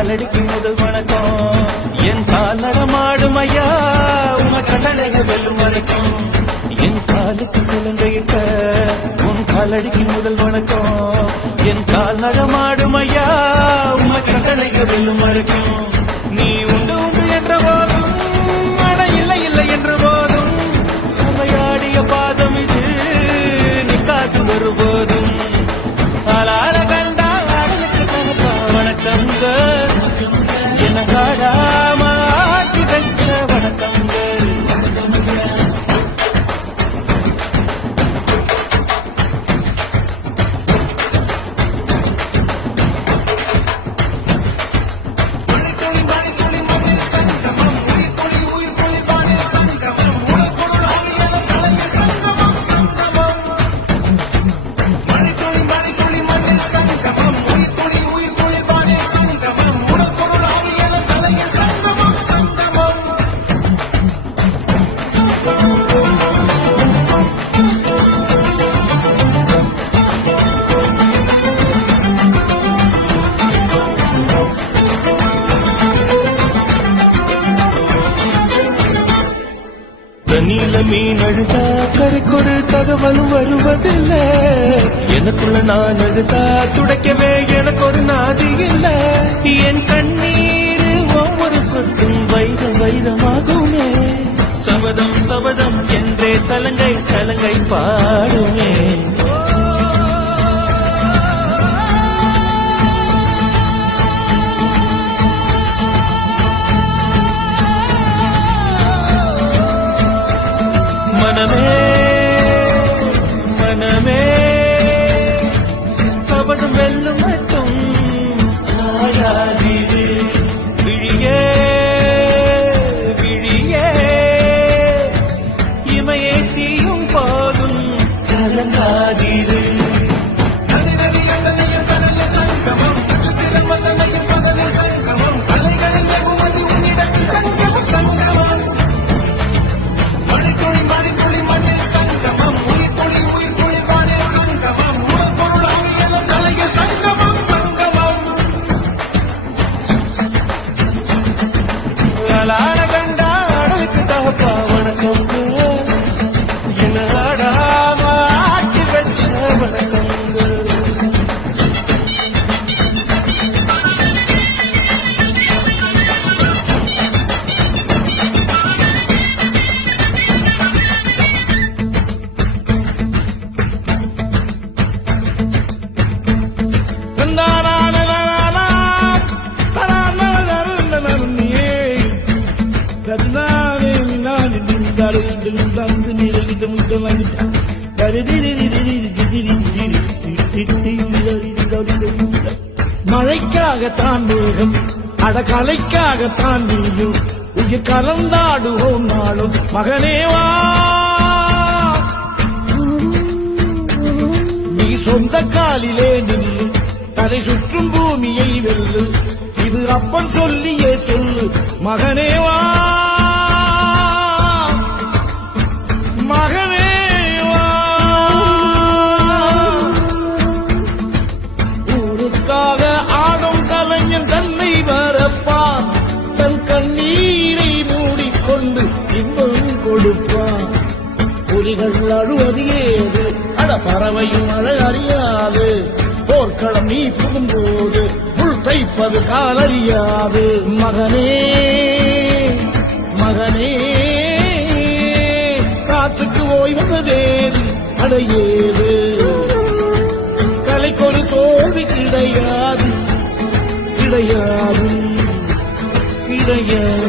காலடிக்கு முதல் வணக்கம் என் கால் நடமாடும் ஐயா உம கட்டளைக வெல்லும் வரைக்கும் என் காலுக்கு சிலங்கையிட்ட உன் காலடிக்கு முதல் வணக்கம் என் கால் நடமாடும் ஐயா உம கட்டளைக வெல்லும் வரைக்கும் நீ உண்டு உண்டு என்ற போதும் அட இல்லை இல்லை என்ற போதும் சமையாடிய பாதம் இது நீ காத்து வரும்போதும் ஆளார கண்டா ஆடலுக்கு தகப்பா வணக்கங்க என்ன காடாம ஆட்டி வச்ச வணக்கங்க தண்ணியில மீன் அழுதா கரைக்கொரு தகவலும் வருவதில்லை எனக்குள்ள நான் அழுதா துடைக்கவே எனக்கு ஒரு நாதி இல்லை என் கண்ணீர் ஒவ்வொரு சொட்டும் வைரம் வைரமாகுமே சபதம் சபதம் என்றே சலங்கை சலங்கை பாடுமே மனமே மனமே சபதம் வெல்லும் மட்டும் சாயாதீரு விழியே விழியே இமையே தீயும் போதும் கலங்காதீரு ஆளான கண்டா அடலுக்கு தகப்பா வணக்கம் என்ன ஆடாம ஆட்டி வச்ச வணக்கங்க மழைக்காகத்தான் மேகம் அடகலைக்காகத்தான் நீயும் உயிர் கலந்தாடுவோம் நாளும் மகனேவா நீ சொந்த காலிலே நில்லு தலை சுற்றும் பூமியை வெல்லு இது அப்பன் சொல்லியே சொல்லு மகனேவா மகனேவா ஊருக்காக ஆடும் கலைஞன் தன்னை வரப்பான் தன் கண்ணீரை மூடிக்கொண்டு இன்பம் கொடுப்பான் புலிகள் அழுவது ஏது அட பறவையும் அழ அறியாது போர்க்களம் நீ புகும்போது புல் தைப்பது காலறியாது மகனே மகனே காத்துக்கு ஓய்வதேது அடையேது கலைக்கொரு தோல்வி கிடையாது கிடையாது கிடையாது